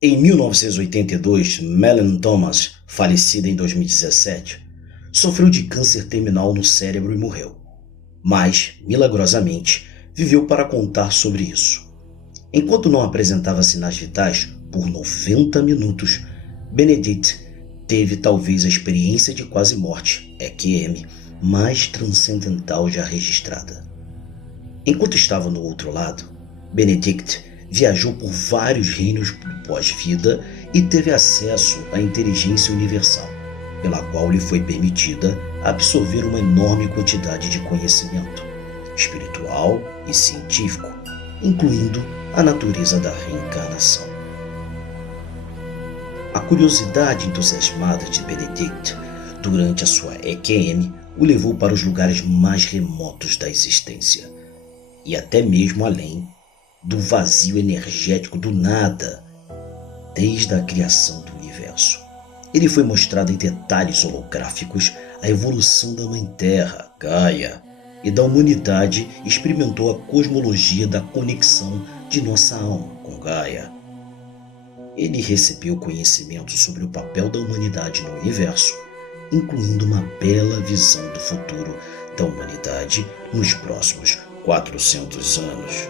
Em 1982, Mellon Thomas, falecida em 2017, sofreu de câncer terminal no cérebro e morreu. Mas, milagrosamente, viveu para contar sobre isso. Enquanto não apresentava sinais vitais por 90 minutos, Benedict teve talvez a experiência de quase morte, EQM, mais transcendental já registrada. Enquanto estava no outro lado, Benedict viajou por vários reinos do pós-vida e teve acesso à inteligência universal, pela qual lhe foi permitida absorver uma enorme quantidade de conhecimento espiritual e científico, incluindo a natureza da reencarnação. A curiosidade entusiasmada de Benedict durante a sua EQM o levou para os lugares mais remotos da existência, e até mesmo além do vazio energético do nada, desde a criação do universo. Ele foi mostrado em detalhes holográficos a evolução da Mãe Terra, Gaia, e da humanidade, e experimentou a cosmologia da conexão de nossa alma com Gaia. Ele recebeu conhecimento sobre o papel da humanidade no universo, incluindo uma bela visão do futuro da humanidade nos próximos 400 anos.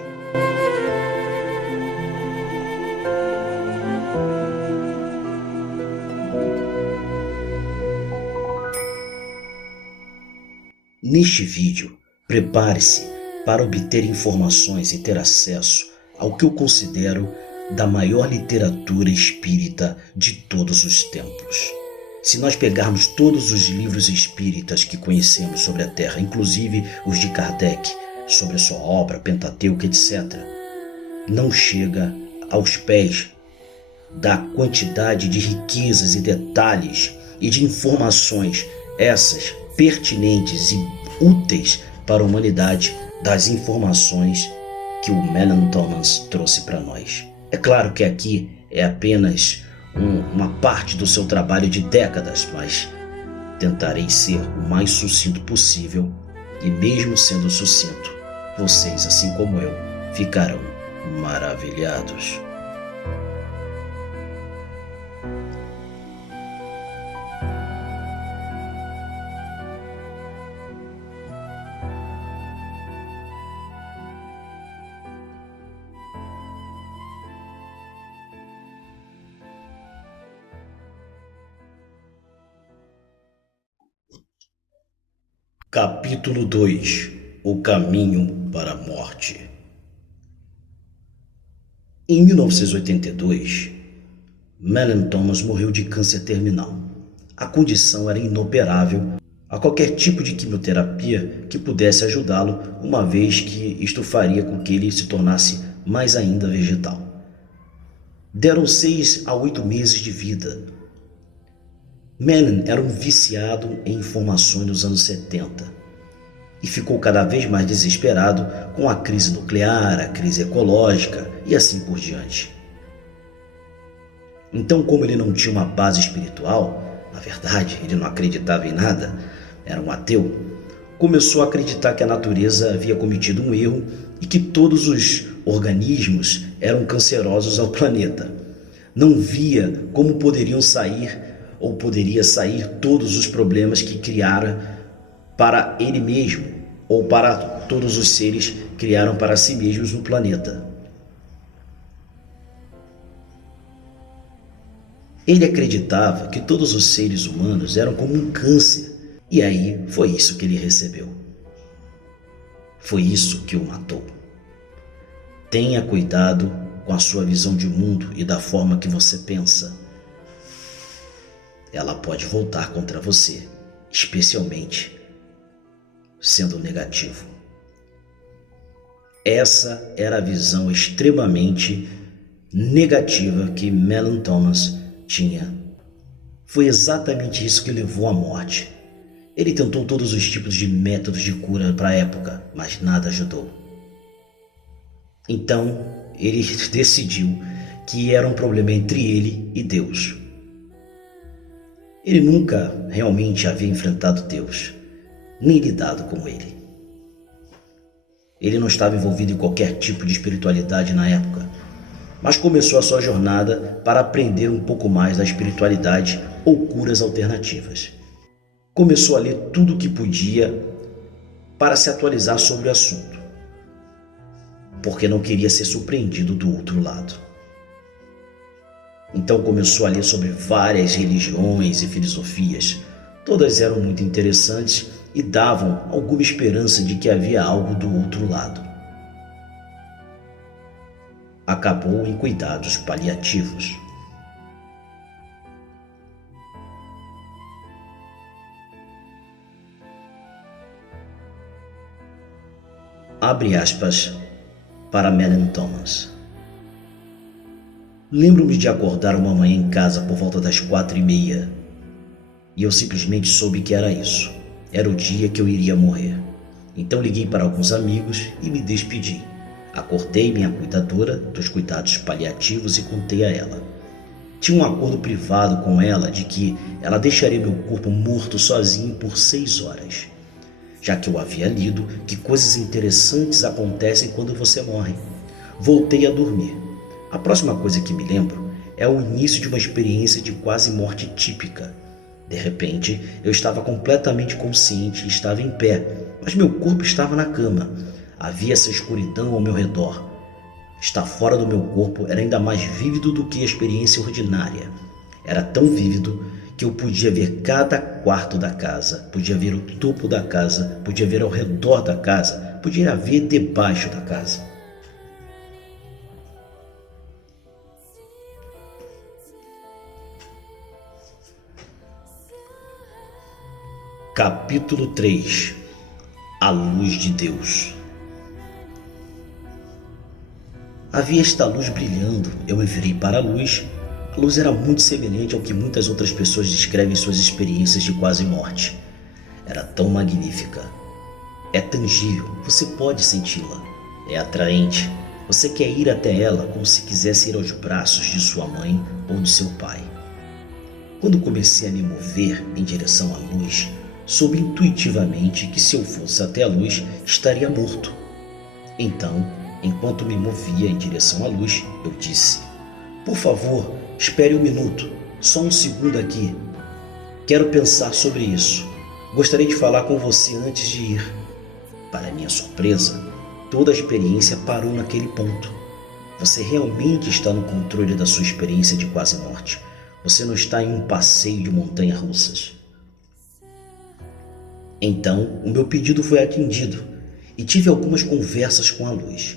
Neste vídeo, prepare-se para obter informações e ter acesso ao que eu considero da maior literatura espírita de todos os tempos. Se nós pegarmos todos os livros espíritas que conhecemos sobre a Terra, inclusive os de Kardec, sobre a sua obra, Pentateuco, etc., não chega aos pés da quantidade de riquezas e detalhes e de informações, essas pertinentes e úteis para a humanidade, das informações que o Mellon Thomas trouxe para nós. É claro que aqui é apenas uma parte do seu trabalho de décadas, mas tentarei ser o mais sucinto possível, e mesmo sendo sucinto, vocês, assim como eu, ficarão maravilhados. Capítulo 2: O caminho para a morte. Em 1982, Mellon Thomas morreu de câncer terminal. A condição era inoperável a qualquer tipo de quimioterapia que pudesse ajudá-lo, uma vez que isto faria com que ele se tornasse mais ainda vegetal. Deram 6 a 8 meses de vida. Mellon era um viciado em informações nos anos 70 e ficou cada vez mais desesperado com a crise nuclear, a crise ecológica e assim por diante. Então, como ele não tinha uma base espiritual, na verdade, ele não acreditava em nada, era um ateu, começou a acreditar que a natureza havia cometido um erro e que todos os organismos eram cancerosos ao planeta. Não via como poderiam sair ou poderia sair todos os problemas que criara para ele mesmo ou para todos os seres que criaram para si mesmos no planeta. Ele acreditava que todos os seres humanos eram como um câncer, e aí foi isso que ele recebeu. Foi isso que o matou. Tenha cuidado com a sua visão de mundo e da forma que você pensa. Ela pode voltar contra você, especialmente sendo negativo. Essa era a visão extremamente negativa que Mellon Thomas tinha. Foi exatamente isso que levou à morte. Ele tentou todos os tipos de métodos de cura para a época, mas nada ajudou. Então, ele decidiu que era um problema entre ele e Deus. Ele nunca realmente havia enfrentado Deus, nem lidado com ele. Ele não estava envolvido em qualquer tipo de espiritualidade na época. mas começou a sua jornada para aprender um pouco mais da espiritualidade ou curas alternativas. Começou a ler tudo o que podia para se atualizar sobre o assunto, porque não queria ser surpreendido do outro lado. Então começou a ler sobre várias religiões e filosofias. Todas eram muito interessantes e davam alguma esperança de que havia algo do outro lado. Acabou em cuidados paliativos. Abre aspas para Melanie Thomas. Lembro-me de acordar uma manhã em casa por volta das 4h30 e eu simplesmente soube que era isso. Era o dia que eu iria morrer. Então liguei para alguns amigos e me despedi. Acordei minha cuidadora dos cuidados paliativos e contei a ela. Tinha um acordo privado com ela de que ela deixaria meu corpo morto sozinho por 6 horas, já que eu havia lido que coisas interessantes acontecem quando você morre. Voltei a dormir. A próxima coisa que me lembro é o início de uma experiência de quase morte típica. De repente, eu estava completamente consciente e estava em pé, mas meu corpo estava na cama. Havia essa escuridão ao meu redor. Estar fora do meu corpo era ainda mais vívido do que a experiência ordinária. Era tão vívido que eu podia ver cada quarto da casa, podia ver o topo da casa, podia ver ao redor da casa, podia ver debaixo da casa. Capítulo 3. A luz de Deus. Havia esta luz brilhando. Eu me virei para a luz. A luz era muito semelhante ao que muitas outras pessoas descrevem suas experiências de quase morte. Era tão magnífica. É tangível, você pode senti-la. É atraente. Você quer ir até ela como se quisesse ir aos braços de sua mãe ou de seu pai. Quando comecei a me mover em direção à luz, soube intuitivamente que se eu fosse até a luz, estaria morto. Então, enquanto me movia em direção à luz, eu disse: "Por favor, espere um minuto, só um segundo aqui. Quero pensar sobre isso. Gostaria de falar com você antes de ir." Para minha surpresa, toda a experiência parou naquele ponto. Você realmente está no controle da sua experiência de quase morte. Você não está em um passeio de montanha-russas. Então, o meu pedido foi atendido e tive algumas conversas com a luz.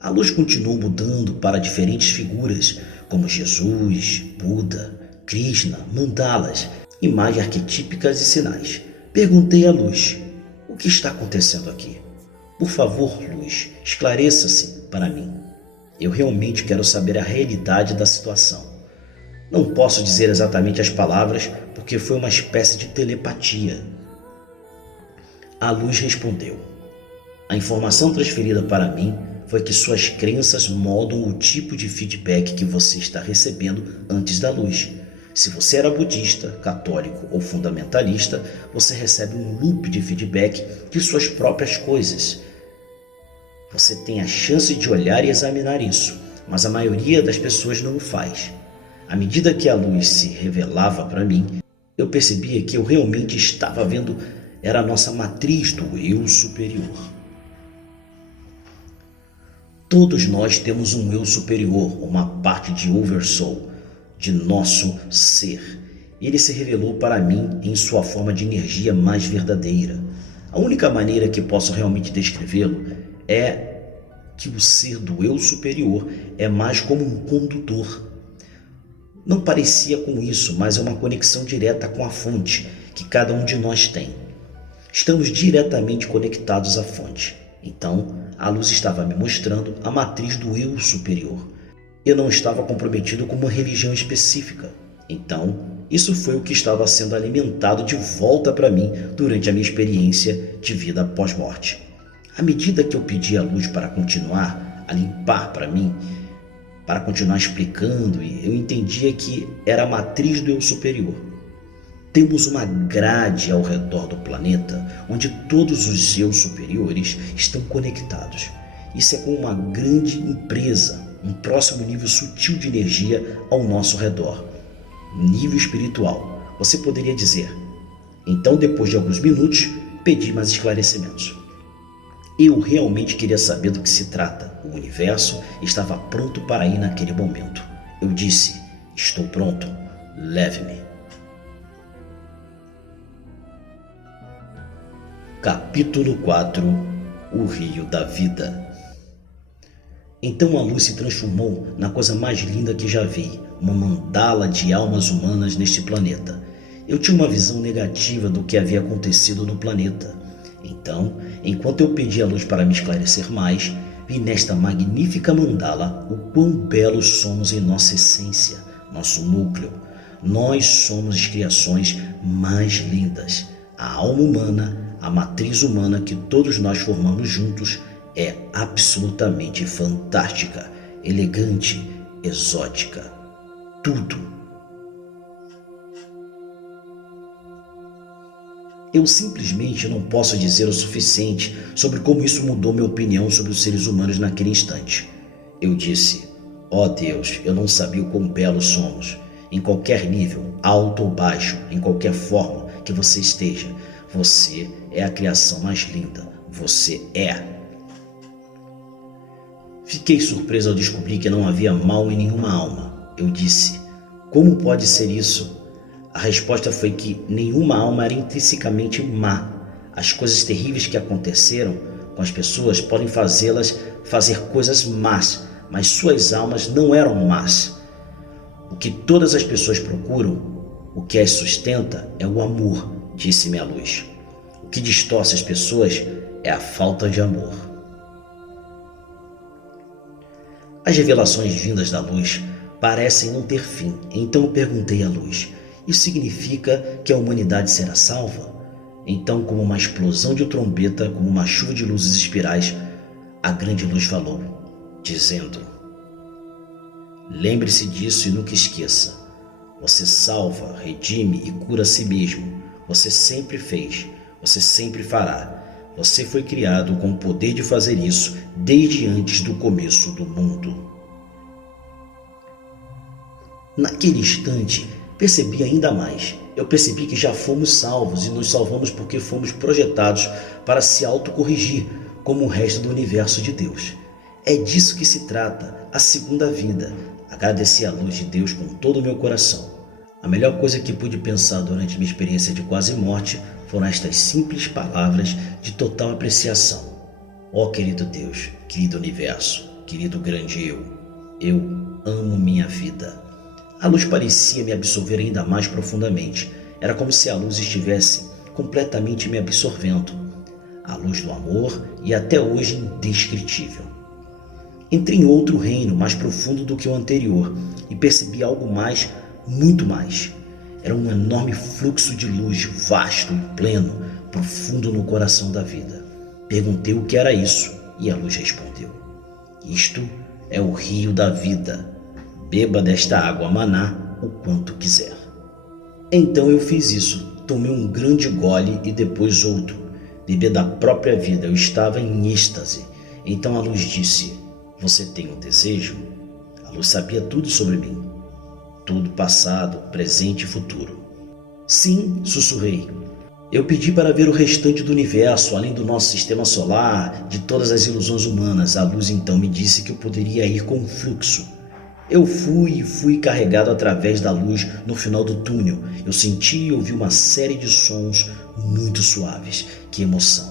A luz continuou mudando para diferentes figuras, como Jesus, Buda, Krishna, mandalas, imagens arquetípicas e sinais. Perguntei à luz: "O que está acontecendo aqui? Por favor, luz, esclareça-se para mim. Eu realmente quero saber a realidade da situação." Não posso dizer exatamente as palavras, porque foi uma espécie de telepatia. A luz respondeu: "A informação transferida para mim foi que suas crenças moldam o tipo de feedback que você está recebendo antes da luz. Se você era budista, católico ou fundamentalista, você recebe um loop de feedback de suas próprias coisas. Você tem a chance de olhar e examinar isso, mas a maioria das pessoas não o faz. À medida que a luz se revelava para mim, eu percebia que eu realmente estava vendo era a nossa matriz do eu superior. Todos nós temos um eu superior, uma parte de oversoul, de nosso ser. Ele se revelou para mim em sua forma de energia mais verdadeira. A única maneira que posso realmente descrevê-lo é que o ser do eu superior é mais como um condutor. Não parecia com isso, mas é uma conexão direta com a fonte que cada um de nós tem. Estamos diretamente conectados à fonte. Então, a luz estava me mostrando a matriz do eu superior. Eu não estava comprometido com uma religião específica. Então, isso foi o que estava sendo alimentado de volta para mim durante a minha experiência de vida pós-morte. À medida que eu pedia a luz para continuar a limpar para mim, para continuar explicando, eu entendia que era a matriz do eu superior. Temos uma grade ao redor do planeta onde todos os eus superiores estão conectados. Isso é como uma grande empresa um próximo nível sutil de energia ao nosso redor. Nível espiritual, você poderia dizer. Então, depois de alguns minutos, pedi mais esclarecimentos. Eu realmente queria saber do que se trata. O universo estava pronto para ir naquele momento. Eu disse, estou pronto, leve-me. Capítulo 4. O Rio da Vida. Então a luz se transformou na coisa mais linda que já vi, uma mandala de almas humanas neste planeta. Eu tinha uma visão negativa do que havia acontecido no planeta. Então, enquanto eu pedia a luz para me esclarecer mais, vi nesta magnífica mandala o quão belos somos em nossa essência, nosso núcleo. Nós somos as criações mais lindas. A alma humana, a matriz humana que todos nós formamos juntos, é absolutamente fantástica, elegante, exótica. Tudo. Eu simplesmente não posso dizer o suficiente sobre como isso mudou minha opinião sobre os seres humanos naquele instante. Eu disse, ó Deus, eu não sabia o quão belos somos. Em qualquer nível, alto ou baixo, em qualquer forma que você esteja, você é a criação mais linda. Você é. Fiquei surpreso ao descobrir que não havia mal em nenhuma alma. Eu disse, como pode ser isso? A resposta foi que nenhuma alma era intrinsecamente má. As coisas terríveis que aconteceram com as pessoas podem fazê-las fazer coisas más, mas suas almas não eram más. O que todas as pessoas procuram, o que as sustenta, é o amor, disse-me a luz. O que distorce as pessoas é a falta de amor. As revelações vindas da luz parecem não ter fim, então eu perguntei à luz, isso significa que a humanidade será salva? Então, como uma explosão de trombeta, como uma chuva de luzes espirais, a grande luz falou, dizendo, lembre-se disso e nunca esqueça, você salva, redime e cura a si mesmo, você sempre fez, você sempre fará. Você foi criado com o poder de fazer isso desde antes do começo do mundo. Naquele instante, percebi ainda mais. Eu percebi que já fomos salvos e nos salvamos porque fomos projetados para se autocorrigir como o resto do universo de Deus. É disso que se trata, a segunda vida. Agradeci a luz de Deus com todo o meu coração. A melhor coisa que pude pensar durante minha experiência de quase morte foram estas simples palavras de total apreciação. Ó querido Deus, querido universo, querido grande eu amo minha vida. A luz parecia me absorver ainda mais profundamente. Era como se a luz estivesse completamente me absorvendo. A luz do amor e até hoje indescritível. Entrei em outro reino mais profundo do que o anterior e percebi algo mais, muito mais. Era um enorme fluxo de luz, vasto e pleno, profundo no coração da vida. Perguntei o que era isso e a luz respondeu. Isto é o rio da vida. Beba desta água maná o quanto quiser. Então eu fiz isso. Tomei um grande gole e depois outro. Beber da própria vida. Eu estava em êxtase. Então a luz disse, você tem um desejo? A luz sabia tudo sobre mim. Tudo passado, presente e futuro. Sim, sussurrei. Eu pedi para ver o restante do universo, além do nosso sistema solar, de todas as ilusões humanas. A luz então me disse que eu poderia ir com o fluxo. Eu fui carregado através da luz no final do túnel. Eu senti e ouvi uma série de sons muito suaves. Que emoção!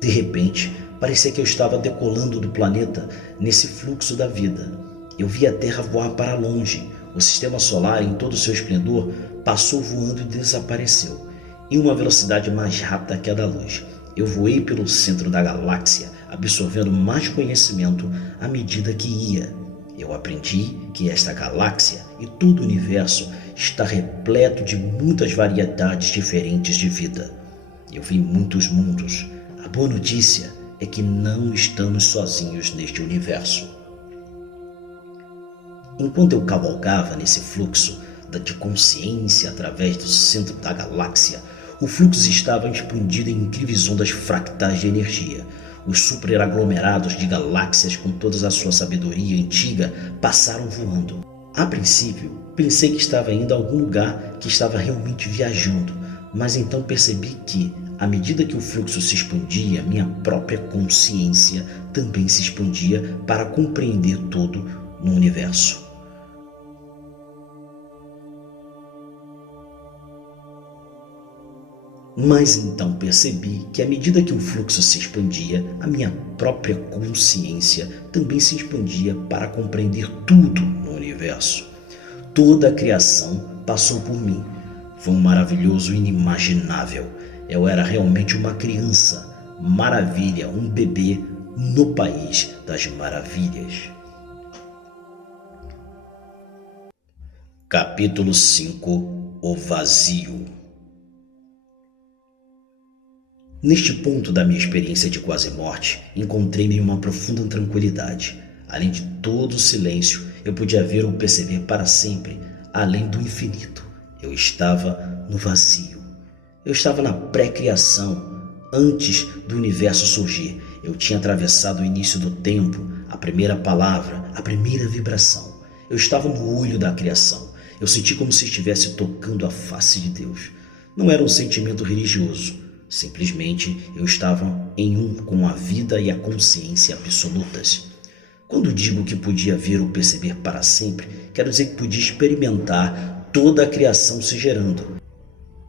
De repente, parecia que eu estava decolando do planeta nesse fluxo da vida. Eu vi a Terra voar para longe. O sistema solar, em todo o seu esplendor, passou voando e desapareceu, em uma velocidade mais rápida que a da luz. Eu voei pelo centro da galáxia, absorvendo mais conhecimento à medida que ia. Eu aprendi que esta galáxia e todo o universo está repleto de muitas variedades diferentes de vida. Eu vi muitos mundos. A boa notícia é que não estamos sozinhos neste universo. Enquanto eu cavalgava nesse fluxo de consciência através do centro da galáxia, o fluxo estava expandido em incríveis ondas fractais de energia. Os superaglomerados de galáxias com toda a sua sabedoria antiga passaram voando. A princípio, pensei que estava indo a algum lugar, que estava realmente viajando, mas então percebi que, à medida que o fluxo se expandia, minha própria consciência também se expandia para compreender tudo no universo. Mas então percebi que à medida que o fluxo se expandia, a minha própria consciência também se expandia para compreender tudo no universo. Toda a criação passou por mim. Foi um maravilhoso inimaginável. Eu era realmente uma criança, maravilha, um bebê no país das maravilhas. Capítulo 5: O vazio. Neste ponto da minha experiência de quase morte, encontrei-me em uma profunda tranquilidade. Além de todo o silêncio, eu podia ver ou perceber para sempre, além do infinito. Eu estava no vazio. Eu estava na pré-criação, antes do universo surgir. Eu tinha atravessado o início do tempo, a primeira palavra, a primeira vibração. Eu estava no olho da criação. Eu senti como se estivesse tocando a face de Deus. Não era um sentimento religioso. Simplesmente eu estava em um com a vida e a consciência absolutas. Quando digo que podia ver ou perceber para sempre, quero dizer que podia experimentar toda a criação se gerando.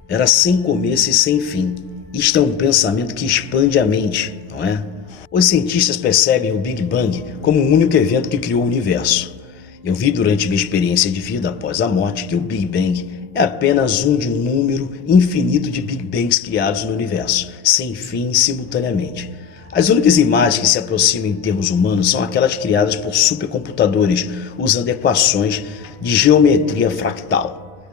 Era sem começo e sem fim. Isto é um pensamento que expande a mente, não é? Os cientistas percebem o Big Bang como o único evento que criou o universo. Eu vi durante minha experiência de vida após a morte que o Big Bang é apenas um de um número infinito de Big Bangs criados no universo, sem fim e simultaneamente. As únicas imagens que se aproximam em termos humanos são aquelas criadas por supercomputadores usando equações de geometria fractal.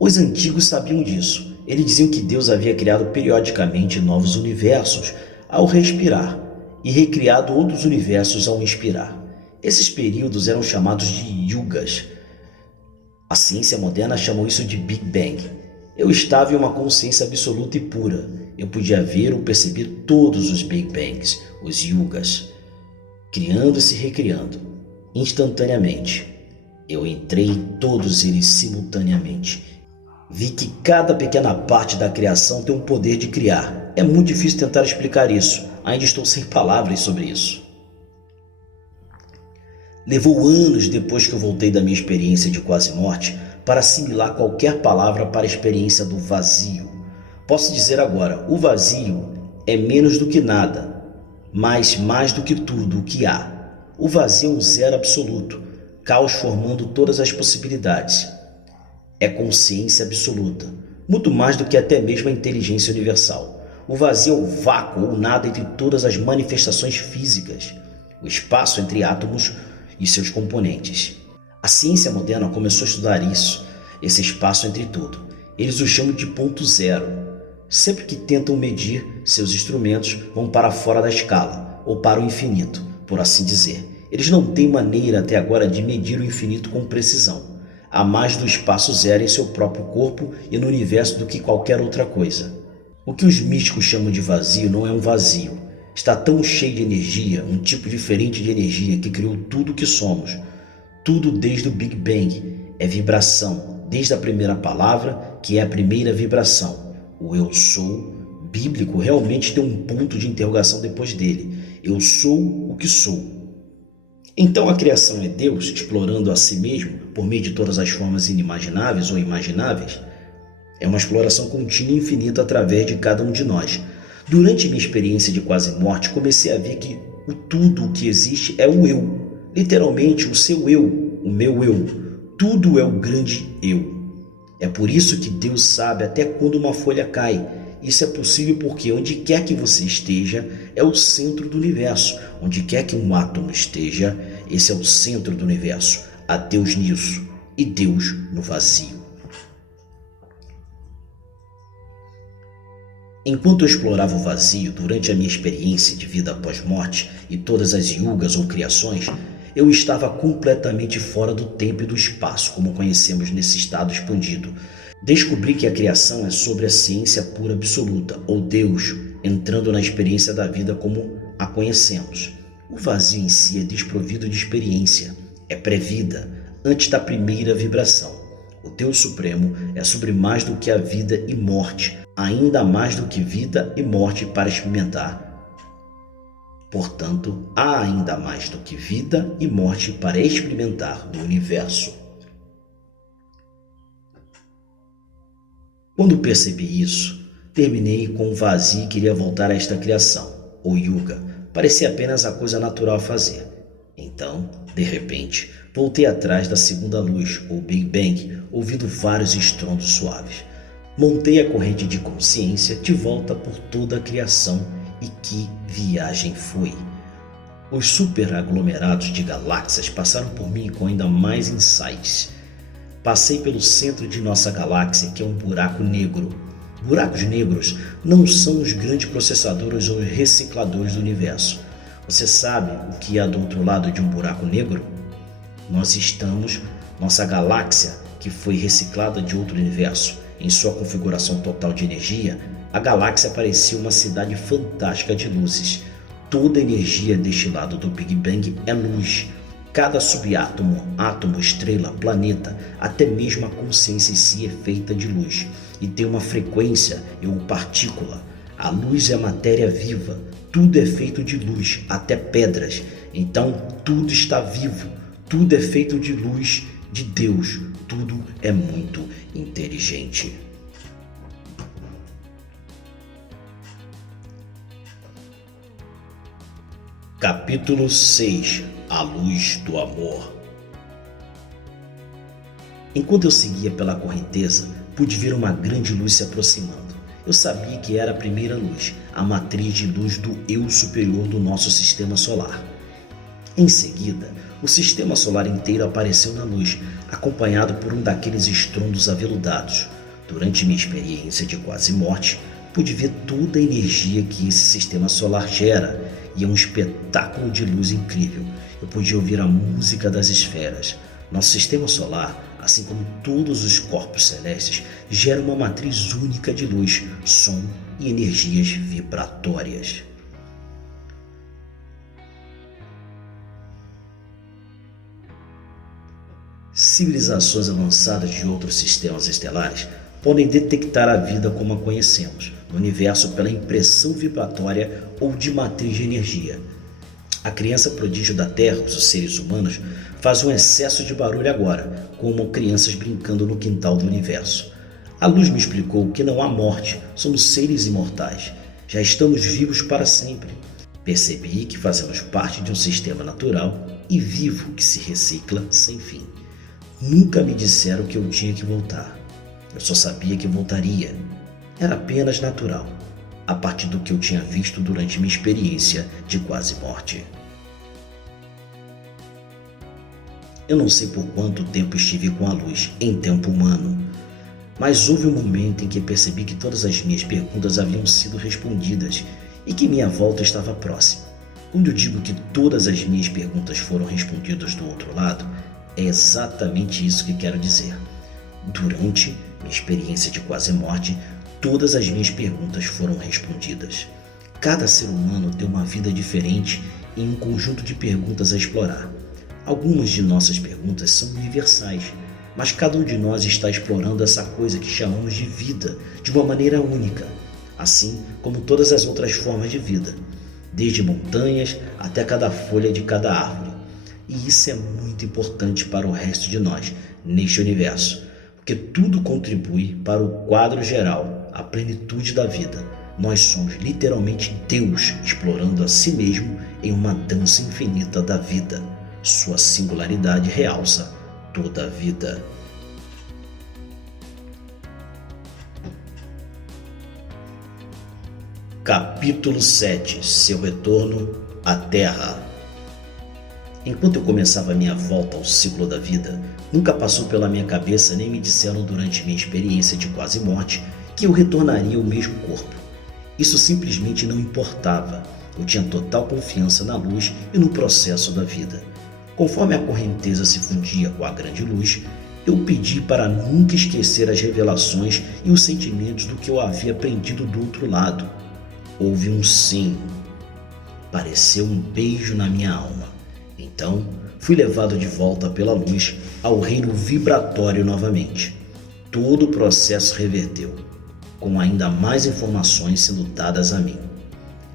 Os antigos sabiam disso. Eles diziam que Deus havia criado periodicamente novos universos ao respirar e recriado outros universos ao inspirar. Esses períodos eram chamados de yugas. A ciência moderna chamou isso de Big Bang. Eu estava em uma consciência absoluta e pura. Eu podia ver ou perceber todos os Big Bangs, os yugas, criando e se recriando, instantaneamente. Eu entrei em todos eles simultaneamente. Vi que cada pequena parte da criação tem um poder de criar. É muito difícil tentar explicar isso. Ainda estou sem palavras sobre isso. Levou anos depois que eu voltei da minha experiência de quase morte para assimilar qualquer palavra para a experiência do vazio. Posso dizer agora, o vazio é menos do que nada, mas mais do que tudo o que há. O vazio é um zero absoluto, caos formando todas as possibilidades. É consciência absoluta, muito mais do que até mesmo a inteligência universal. O vazio é o vácuo ou nada entre todas as manifestações físicas, o espaço entre átomos e seus componentes. A ciência moderna começou a estudar isso, esse espaço entre tudo. Eles o chamam de ponto zero. Sempre que tentam medir, seus instrumentos vão para fora da escala, ou para o infinito, por assim dizer. Eles não têm maneira até agora de medir o infinito com precisão. Há mais do espaço zero em seu próprio corpo e no universo do que qualquer outra coisa. O que os místicos chamam de vazio não é um vazio. Está tão cheio de energia, um tipo diferente de energia que criou tudo o que somos. Tudo desde o Big Bang é vibração, desde a primeira palavra, que é a primeira vibração. O eu sou bíblico realmente tem um ponto de interrogação depois dele. Eu sou o que sou. Então a criação é Deus explorando a si mesmo por meio de todas as formas inimagináveis ou imagináveis? É uma exploração contínua e infinita através de cada um de nós. Durante minha experiência de quase morte, comecei a ver que o tudo o que existe é o eu. Literalmente, o seu eu, o meu eu. Tudo é o grande eu. É por isso que Deus sabe até quando uma folha cai. Isso é possível porque onde quer que você esteja, é o centro do universo. Onde quer que um átomo esteja, esse é o centro do universo. Há Deus nisso e Deus no vazio. Enquanto eu explorava o vazio durante a minha experiência de vida após morte e todas as yugas ou criações, eu estava completamente fora do tempo e do espaço como conhecemos nesse estado expandido. Descobri que a criação é sobre a ciência pura absoluta, ou Deus, entrando na experiência da vida como a conhecemos. O vazio em si é desprovido de experiência, é pré-vida, antes da primeira vibração. O Deus Supremo é sobre mais do que a vida e morte, ainda mais do que vida e morte para experimentar. Portanto, há ainda mais do que vida e morte para experimentar no universo. Quando percebi isso, terminei com o vazio e queria voltar a esta criação, ou Yuga. Parecia apenas a coisa natural a fazer. Então, de repente, voltei atrás da segunda luz, ou Big Bang, ouvindo vários estrondos suaves. Montei a corrente de consciência de volta por toda a criação e que viagem foi! Os superaglomerados de galáxias passaram por mim com ainda mais insights. Passei pelo centro de nossa galáxia, que é um buraco negro. Buracos negros não são os grandes processadores ou recicladores do universo. Você sabe o que há do outro lado de um buraco negro? Nossa galáxia, que foi reciclada de outro universo, em sua configuração total de energia, a galáxia parecia uma cidade fantástica de luzes. Toda a energia deste lado do Big Bang é luz. Cada subátomo, átomo, estrela, planeta, até mesmo a consciência em si é feita de luz e tem uma frequência ou partícula. A luz é matéria viva, tudo é feito de luz, até pedras. Então tudo está vivo, tudo é feito de luz de Deus, tudo é muito inteligente. Capítulo 6 – A Luz do Amor. Enquanto eu seguia pela correnteza, pude ver uma grande luz se aproximando. Eu sabia que era a primeira luz, a matriz de luz do eu superior do nosso sistema solar. Em seguida, o sistema solar inteiro apareceu na luz, acompanhado por um daqueles estrondos aveludados. Durante minha experiência de quase morte, pude ver toda a energia que esse sistema solar gera, e é um espetáculo de luz incrível. Eu podia ouvir a música das esferas. Nosso sistema solar, assim como todos os corpos celestes, gera uma matriz única de luz, som e energias vibratórias. Civilizações avançadas de outros sistemas estelares podem detectar a vida como a conhecemos no universo pela impressão vibratória ou de matriz de energia. A criança prodígio da Terra, os seres humanos, faz um excesso de barulho agora, como crianças brincando no quintal do universo. A luz me explicou que não há morte, somos seres imortais, já estamos vivos para sempre. Percebi que fazemos parte de um sistema natural e vivo que se recicla sem fim. Nunca me disseram que eu tinha que voltar. Eu só sabia que voltaria. Era apenas natural, a partir do que eu tinha visto durante minha experiência de quase morte. Eu não sei por quanto tempo estive com a luz, em tempo humano, mas houve um momento em que percebi que todas as minhas perguntas haviam sido respondidas e que minha volta estava próxima. Quando eu digo que todas as minhas perguntas foram respondidas do outro lado, é exatamente isso que quero dizer. Durante minha experiência de quase morte, todas as minhas perguntas foram respondidas. Cada ser humano tem uma vida diferente e um conjunto de perguntas a explorar. Algumas de nossas perguntas são universais, mas cada um de nós está explorando essa coisa que chamamos de vida de uma maneira única, assim como todas as outras formas de vida, desde montanhas até cada folha de cada árvore. E isso é muito importante para o resto de nós neste universo, porque tudo contribui para o quadro geral, a plenitude da vida. Nós somos literalmente Deus explorando a si mesmo em uma dança infinita da vida. Sua singularidade realça toda a vida. Capítulo 7 – Seu retorno à Terra. Enquanto eu começava minha volta ao ciclo da vida, nunca passou pela minha cabeça nem me disseram durante minha experiência de quase morte que eu retornaria ao mesmo corpo. Isso simplesmente não importava. Eu tinha total confiança na luz e no processo da vida. Conforme a correnteza se fundia com a grande luz, Eu pedi para nunca esquecer as revelações e os sentimentos do que eu havia aprendido do outro lado. Houve um sim. Pareceu um beijo na minha alma. Então, fui levado de volta pela luz ao reino vibratório novamente. Todo o processo reverteu, com ainda mais informações sendo dadas a mim.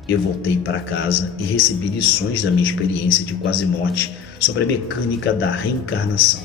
Eu voltei para casa e recebi lições da minha experiência de quase morte sobre a mecânica da reencarnação.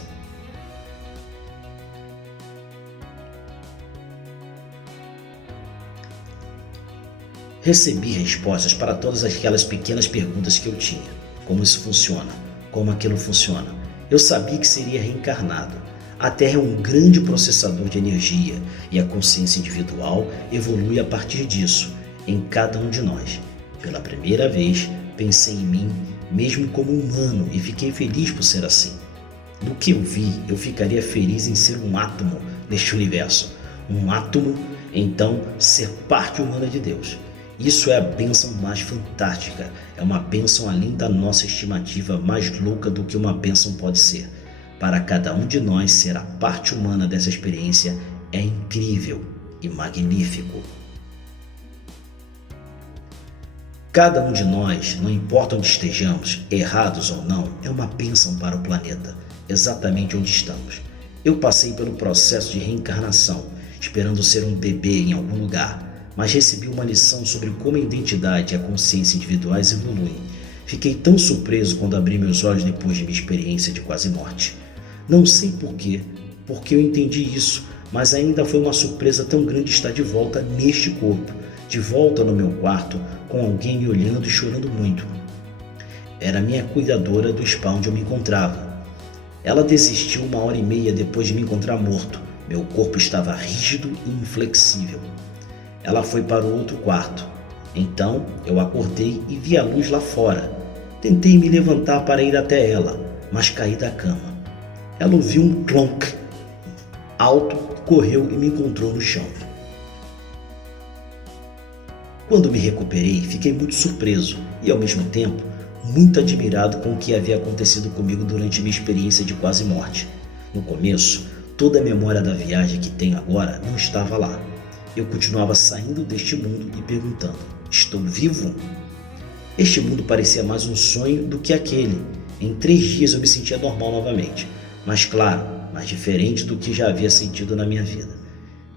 Recebi respostas para todas aquelas pequenas perguntas que eu tinha. Como isso funciona? Como aquilo funciona? Eu sabia que seria reencarnado. A Terra é um grande processador de energia e a consciência individual evolui a partir disso, em cada um de nós. Pela primeira vez, pensei em mim mesmo como humano e fiquei feliz por ser assim. Do que eu vi, eu ficaria feliz em ser um átomo neste universo. Um átomo, então, ser parte humana de Deus. Isso é a bênção mais fantástica, é uma bênção além da nossa estimativa, mais louca do que uma bênção pode ser. Para cada um de nós ser a parte humana dessa experiência é incrível e magnífico. Cada um de nós, não importa onde estejamos, errados ou não, é uma bênção para o planeta, exatamente onde estamos. Eu passei pelo processo de reencarnação, esperando ser um bebê em algum lugar, mas recebi uma lição sobre como a identidade e a consciência individuais evoluem. Fiquei tão surpreso quando abri meus olhos depois de minha experiência de quase morte. Não sei porquê, porque eu entendi isso, mas ainda foi uma surpresa tão grande estar de volta neste corpo, de volta no meu quarto, com alguém me olhando e chorando muito. Era minha cuidadora do spa onde eu me encontrava. Ela desistiu 1h30 depois de me encontrar morto. Meu corpo estava rígido e inflexível. Ela foi para o outro quarto. Então eu acordei e vi a luz lá fora. Tentei me levantar para ir até ela, mas caí da cama. Ela ouviu um clonk alto, correu e me encontrou no chão. Quando me recuperei, fiquei muito surpreso e, ao mesmo tempo, muito admirado com o que havia acontecido comigo durante minha experiência de quase morte. No começo, toda a memória da viagem que tenho agora não estava lá. Eu continuava saindo deste mundo e perguntando: estou vivo? Este mundo parecia mais um sonho do que aquele. Em 3 dias eu me sentia normal novamente, mas claro, mais diferente do que já havia sentido na minha vida.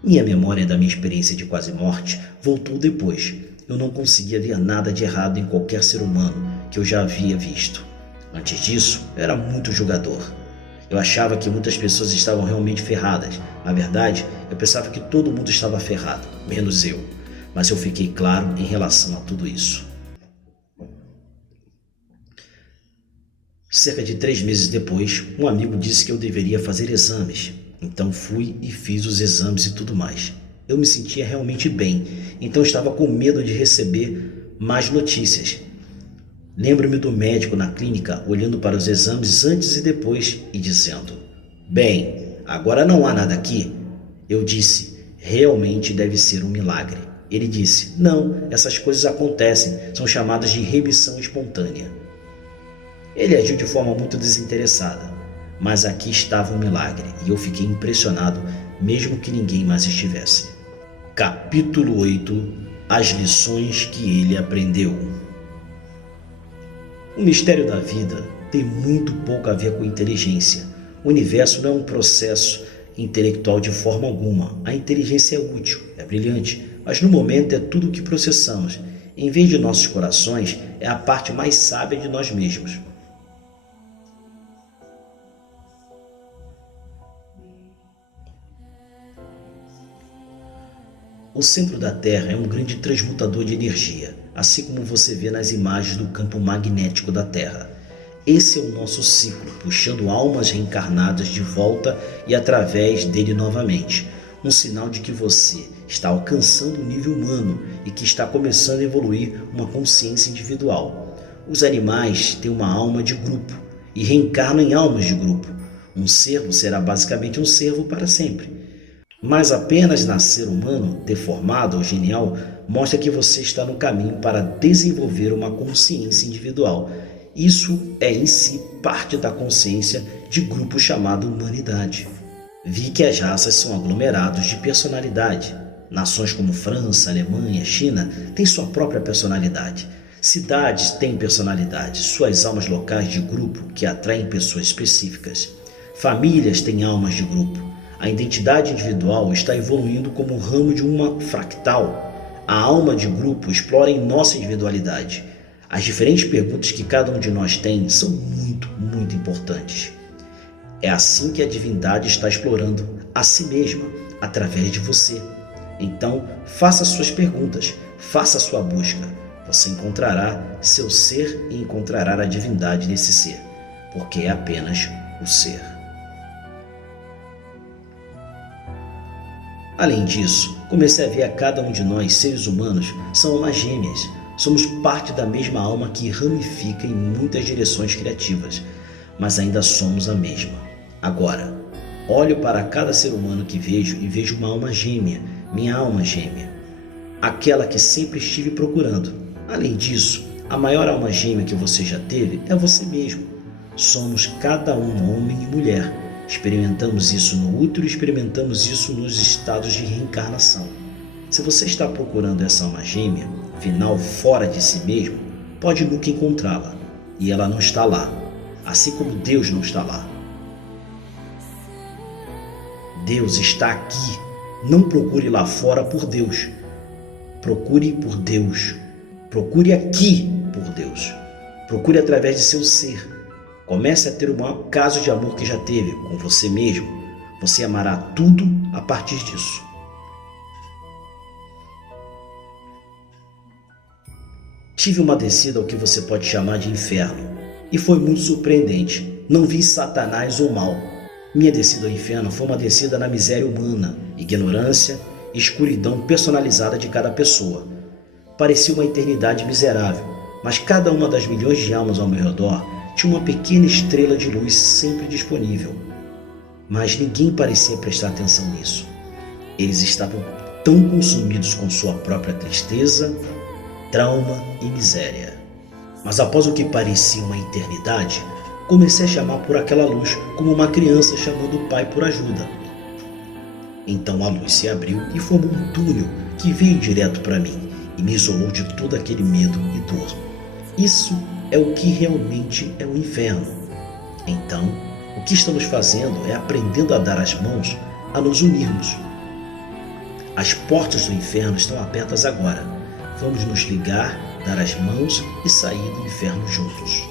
Minha memória da minha experiência de quase morte voltou depois. Eu não conseguia ver nada de errado em qualquer ser humano que eu já havia visto. Antes disso, eu era muito julgador. Eu achava que muitas pessoas estavam realmente ferradas. Na verdade, eu pensava que todo mundo estava ferrado, menos eu. Mas eu fiquei claro em relação a tudo isso. Cerca de 3 meses depois, um amigo disse que eu deveria fazer exames. Então fui e fiz os exames e tudo mais. Eu me sentia realmente bem, então estava com medo de receber mais notícias. Lembro-me do médico na clínica olhando para os exames antes e depois e dizendo: bem, agora não há nada aqui. Eu disse: realmente deve ser um milagre. Ele disse: não, essas coisas acontecem, são chamadas de remissão espontânea. Ele agiu de forma muito desinteressada, mas aqui estava um milagre e eu fiquei impressionado, mesmo que ninguém mais estivesse. Capítulo 8: As lições que ele aprendeu. O mistério da vida tem muito pouco a ver com inteligência. O universo não é um processo intelectual de forma alguma. A inteligência é útil, é brilhante, mas no momento é tudo o que processamos. Em vez de nossos corações, é a parte mais sábia de nós mesmos. O centro da Terra é um grande transmutador de energia, assim como você vê nas imagens do campo magnético da Terra. Esse é o nosso ciclo, puxando almas reencarnadas de volta e através dele novamente. Um sinal de que você está alcançando o nível humano e que está começando a evoluir uma consciência individual. Os animais têm uma alma de grupo e reencarnam em almas de grupo. Um cervo será basicamente um cervo para sempre. Mas apenas nascer humano, deformado ou genial, mostra que você está no caminho para desenvolver uma consciência individual. Isso é em si parte da consciência de grupo chamado humanidade. Vi que as raças são aglomerados de personalidade. Nações como França, Alemanha, China têm sua própria personalidade. Cidades têm personalidade, suas almas locais de grupo que atraem pessoas específicas. Famílias têm almas de grupo. A identidade individual está evoluindo como um ramo de uma fractal. A alma de grupo explora em nossa individualidade. As diferentes perguntas que cada um de nós tem são muito importantes. É assim que a divindade está explorando a si mesma, através de você. Então, faça suas perguntas, faça sua busca. Você encontrará seu ser e encontrará a divindade nesse ser, porque é apenas o ser. Além disso, comecei a ver a cada um de nós, seres humanos, são almas gêmeas. Somos parte da mesma alma que ramifica em muitas direções criativas, mas ainda somos a mesma. Agora, olho para cada ser humano que vejo e vejo uma alma gêmea, minha alma gêmea, aquela que sempre estive procurando. Além disso, a maior alma gêmea que você já teve é você mesmo. Somos cada um homem e mulher. Experimentamos isso no útero e experimentamos isso nos estados de reencarnação. Se você está procurando essa alma gêmea, final fora de si mesmo, pode nunca encontrá-la. E ela não está lá, assim como Deus não está lá. Deus está aqui. Não procure lá fora por Deus. Procure por Deus. Procure aqui por Deus. Procure através de seu ser. Comece a ter o maior caso de amor que já teve com você mesmo. Você amará tudo a partir disso. Tive uma descida ao que você pode chamar de inferno. E foi muito surpreendente. Não vi Satanás ou mal. Minha descida ao inferno foi uma descida na miséria humana, ignorância e escuridão personalizada de cada pessoa. Parecia uma eternidade miserável, mas cada uma das milhões de almas ao meu redor tinha uma pequena estrela de luz sempre disponível. Mas ninguém parecia prestar atenção nisso. Eles estavam tão consumidos com sua própria tristeza, trauma e miséria. Mas após o que parecia uma eternidade, comecei a chamar por aquela luz como uma criança chamando o pai por ajuda. Então a luz se abriu e formou um túnel que veio direto para mim e me isolou de todo aquele medo e dor. Isso é o que realmente é o inferno. Então, o que estamos fazendo é aprendendo a dar as mãos, a nos unirmos. As portas do inferno estão abertas agora. Vamos nos ligar, dar as mãos e sair do inferno juntos.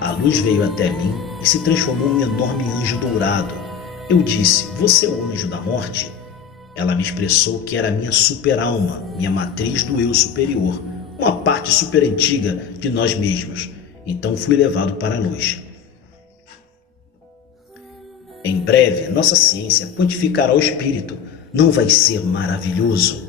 A luz veio até mim e se transformou em um enorme anjo dourado. Eu disse: "Você é o anjo da morte?" Ela me expressou que era minha super-alma, minha matriz do eu superior, uma parte super antiga de nós mesmos. Então fui levado para a luz. Em breve, nossa ciência quantificará o espírito. Não vai ser maravilhoso?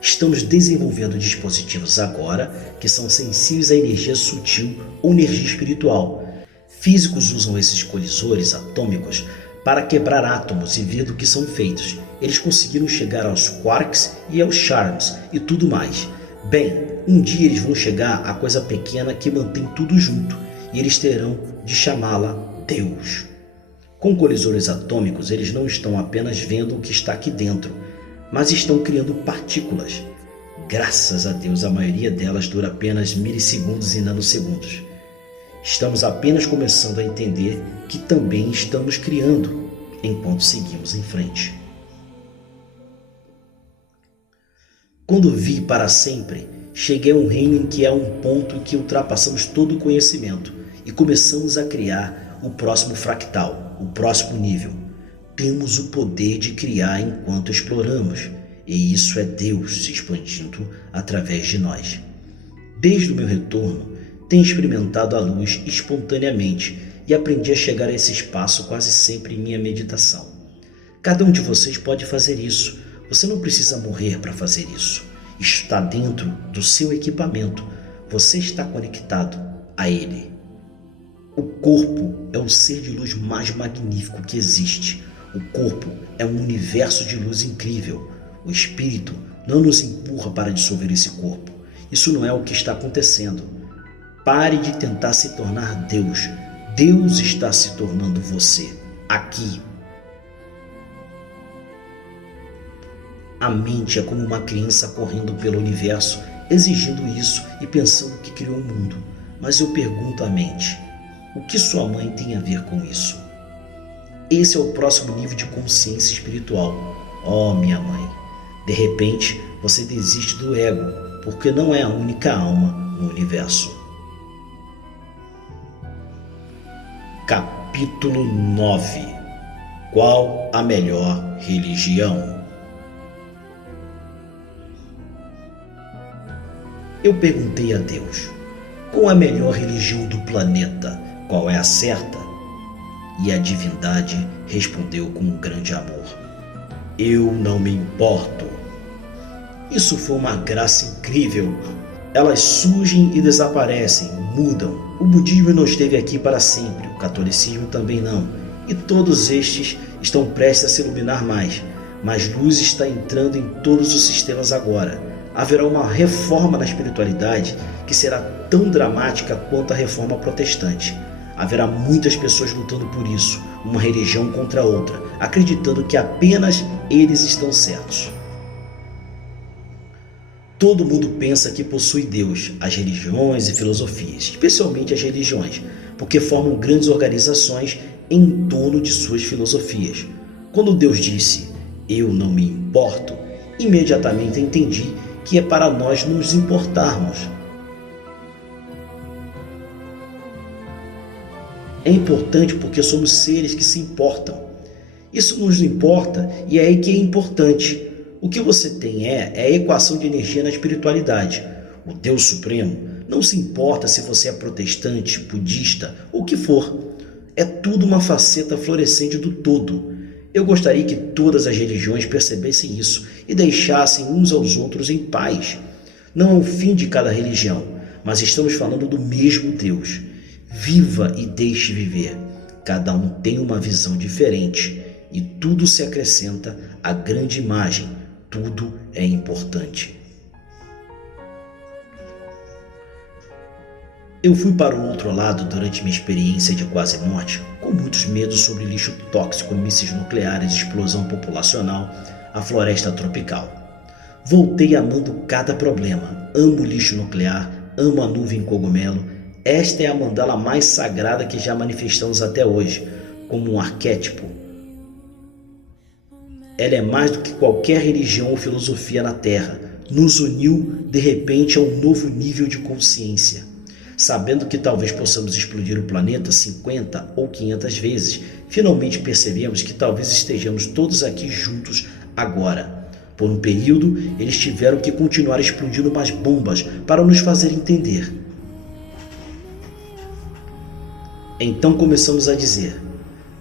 Estamos desenvolvendo dispositivos agora que são sensíveis à energia sutil ou energia espiritual. Físicos usam esses colisores atômicos para quebrar átomos e ver do que são feitos. Eles conseguiram chegar aos quarks e aos charms e tudo mais. Bem, um dia eles vão chegar à coisa pequena que mantém tudo junto e eles terão de chamá-la Deus. Com colisores atômicos, eles não estão apenas vendo o que está aqui dentro, mas estão criando partículas. Graças a Deus, a maioria delas dura apenas milissegundos e nanosegundos. Estamos apenas começando a entender que também estamos criando, enquanto seguimos em frente. Quando vi para sempre, cheguei a um reino em que é um ponto em que ultrapassamos todo o conhecimento e começamos a criar o próximo fractal, o próximo nível. Temos o poder de criar enquanto exploramos, e isso é Deus se expandindo através de nós. Desde o meu retorno, tenho experimentado a luz espontaneamente e aprendi a chegar a esse espaço quase sempre em minha meditação. Cada um de vocês pode fazer isso. Você não precisa morrer para fazer isso. Está dentro do seu equipamento. Você está conectado a ele. O corpo é o ser de luz mais magnífico que existe. O corpo é um universo de luz incrível. O espírito não nos empurra para dissolver esse corpo. Isso não é o que está acontecendo. Pare de tentar se tornar Deus. Deus está se tornando você, aqui. A mente é como uma criança correndo pelo universo, exigindo isso e pensando que criou o mundo. Mas eu pergunto à mente, o que sua mãe tem a ver com isso? Esse é o próximo nível de consciência espiritual. Oh, minha mãe, de repente você desiste do ego, porque não é a única alma no universo. Capítulo 9. Qual a melhor religião? Eu perguntei a Deus, qual a melhor religião do planeta? Qual é a certa? E a divindade respondeu com um grande amor, eu não me importo. Isso foi uma graça incrível. Elas surgem e desaparecem, mudam. O budismo não esteve aqui para sempre, o catolicismo também não. E todos estes estão prestes a se iluminar mais. Mas luz está entrando em todos os sistemas agora. Haverá uma reforma na espiritualidade que será tão dramática quanto a reforma protestante. Haverá muitas pessoas lutando por isso, uma religião contra a outra, acreditando que apenas eles estão certos. Todo mundo pensa que possui Deus, as religiões e filosofias, especialmente as religiões, porque formam grandes organizações em torno de suas filosofias. Quando Deus disse, eu não me importo, imediatamente entendi que é para nós nos importarmos. É importante porque somos seres que se importam. Isso nos importa e é aí que é importante. O que você tem é a equação de energia na espiritualidade. O Deus Supremo não se importa se você é protestante, budista ou o que for. É tudo uma faceta florescente do todo. Eu gostaria que todas as religiões percebessem isso e deixassem uns aos outros em paz. Não é o fim de cada religião, mas estamos falando do mesmo Deus. Viva e deixe viver. Cada um tem uma visão diferente e tudo se acrescenta à grande imagem. Tudo é importante. Eu fui para o outro lado durante minha experiência de quase morte, com muitos medos sobre lixo tóxico, mísseis nucleares, explosão populacional, a floresta tropical. Voltei amando cada problema. Amo o lixo nuclear, amo a nuvem cogumelo. Esta é a mandala mais sagrada que já manifestamos até hoje, como um arquétipo. Ela é mais do que qualquer religião ou filosofia na Terra. Nos uniu, de repente, a um novo nível de consciência. Sabendo que talvez possamos explodir o planeta 50 ou 500 vezes, finalmente percebemos que talvez estejamos todos aqui juntos agora. Por um período, eles tiveram que continuar explodindo mais bombas para nos fazer entender. Então começamos a dizer,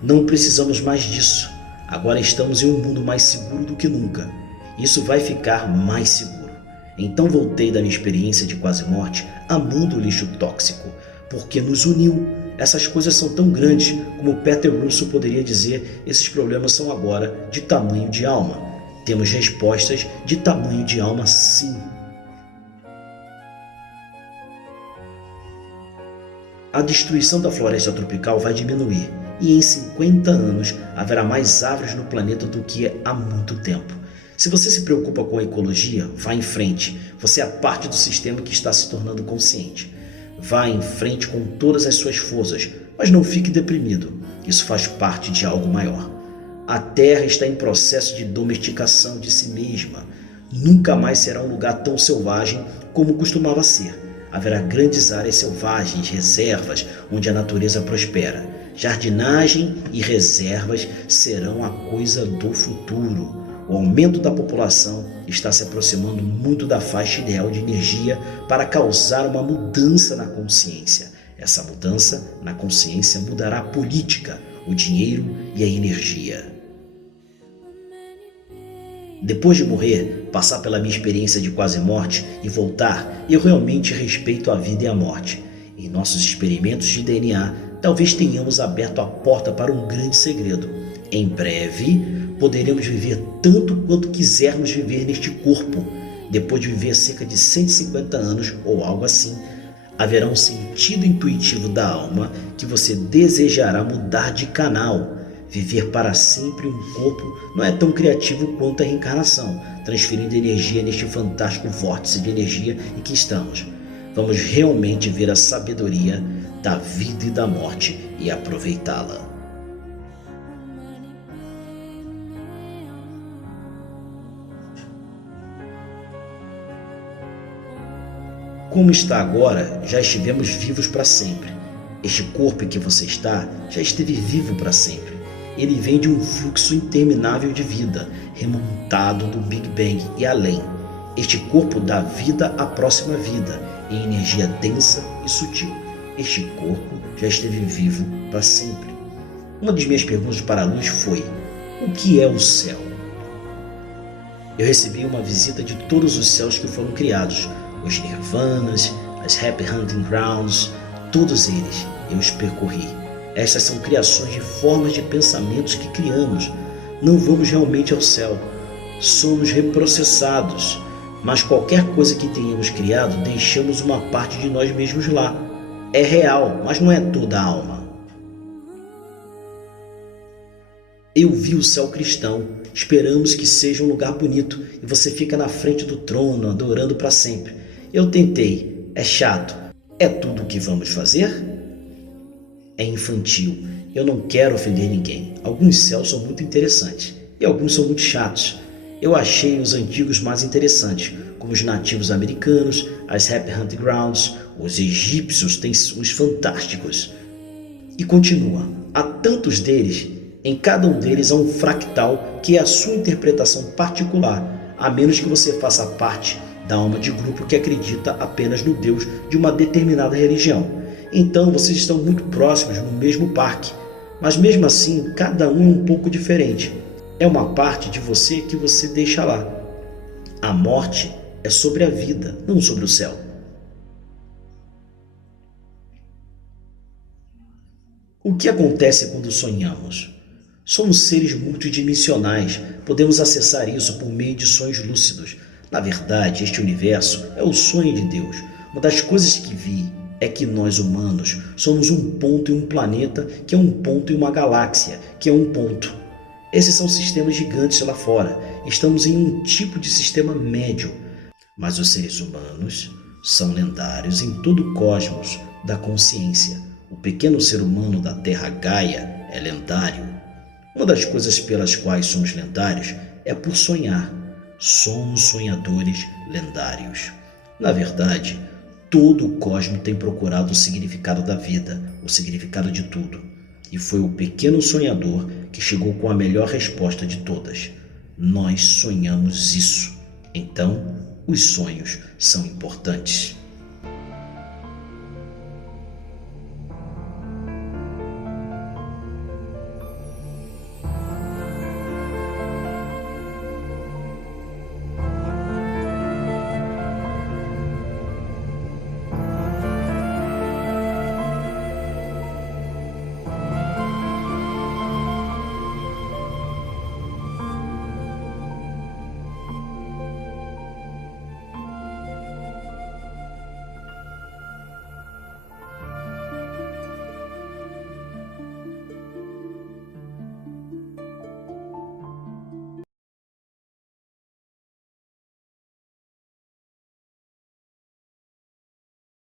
não precisamos mais disso. Agora estamos em um mundo mais seguro do que nunca. Isso vai ficar mais seguro. Então voltei da minha experiência de quase morte amando o lixo tóxico, porque nos uniu. Essas coisas são tão grandes, como Peter Russo poderia dizer, esses problemas são agora de tamanho de alma. Temos respostas de tamanho de alma, sim. A destruição da floresta tropical vai diminuir, e em 50 anos haverá mais árvores no planeta do que há muito tempo. Se você se preocupa com a ecologia, vá em frente. Você é parte do sistema que está se tornando consciente. Vá em frente com todas as suas forças, mas não fique deprimido. Isso faz parte de algo maior. A Terra está em processo de domesticação de si mesma. Nunca mais será um lugar tão selvagem como costumava ser. Haverá grandes áreas selvagens, reservas, onde a natureza prospera. Jardinagem e reservas serão a coisa do futuro. O aumento da população está se aproximando muito da faixa ideal de energia para causar uma mudança na consciência. Essa mudança na consciência mudará a política, o dinheiro e a energia. Depois de morrer, passar pela minha experiência de quase morte e voltar, eu realmente respeito a vida e a morte. Em nossos experimentos de DNA, talvez tenhamos aberto a porta para um grande segredo. Em breve, poderemos viver tanto quanto quisermos viver neste corpo. Depois de viver cerca de 150 anos ou algo assim, Haverá um sentido intuitivo da alma que você desejará mudar de canal. Viver para sempre em um corpo não é tão criativo quanto a reencarnação, transferindo energia neste fantástico vórtice de energia em que estamos. Vamos realmente ver a sabedoria da vida e da morte e aproveitá-la. Como está agora, já estivemos vivos para sempre. Este corpo em que você está já esteve vivo para sempre. Ele vem de um fluxo interminável de vida, remontado do Big Bang e além. Este corpo dá vida à próxima vida, em energia densa e sutil. Este corpo já esteve vivo para sempre. Uma das minhas perguntas para a luz foi: o que é o céu? Eu recebi uma visita de todos os céus que foram criados, os nirvanas, as happy hunting grounds, todos eles eu os percorri. Estas são criações de formas de pensamentos que criamos. Não vamos realmente ao céu. Somos reprocessados. Mas qualquer coisa que tenhamos criado, deixamos uma parte de nós mesmos lá. É real, mas não é toda a alma. Eu vi o céu cristão. Esperamos que seja um lugar bonito e você fica na frente do trono, adorando para sempre. Eu tentei. É chato. É tudo o que vamos fazer? É infantil. Eu não quero ofender ninguém. Alguns céus são muito interessantes e alguns são muito chatos. Eu achei os antigos mais interessantes, como os nativos americanos, as Happy Hunting Grounds, os egípcios têm os fantásticos. E continua. Há tantos deles, em cada um deles há um fractal que é a sua interpretação particular, a menos que você faça parte da alma de grupo que acredita apenas no Deus de uma determinada religião. Então vocês estão muito próximos no mesmo parque, mas mesmo assim cada um é um pouco diferente. É uma parte de você que você deixa lá. A morte é sobre a vida, não sobre o céu. O que acontece quando sonhamos? Somos seres multidimensionais, podemos acessar isso por meio de sonhos lúcidos. Na verdade, este universo é o sonho de Deus. Uma das coisas que vi é que nós humanos somos um ponto em um planeta, que é um ponto em uma galáxia, que é um ponto. Esses são sistemas gigantes lá fora. Estamos em um tipo de sistema médio. Mas os seres humanos são lendários em todo o cosmos da consciência. O pequeno ser humano da Terra Gaia é lendário. Uma das coisas pelas quais somos lendários é por sonhar. Somos sonhadores lendários. Na verdade, todo o cosmos tem procurado o significado da vida, o significado de tudo. E foi o pequeno sonhador que chegou com a melhor resposta de todas. Nós sonhamos isso. Então, os sonhos são importantes.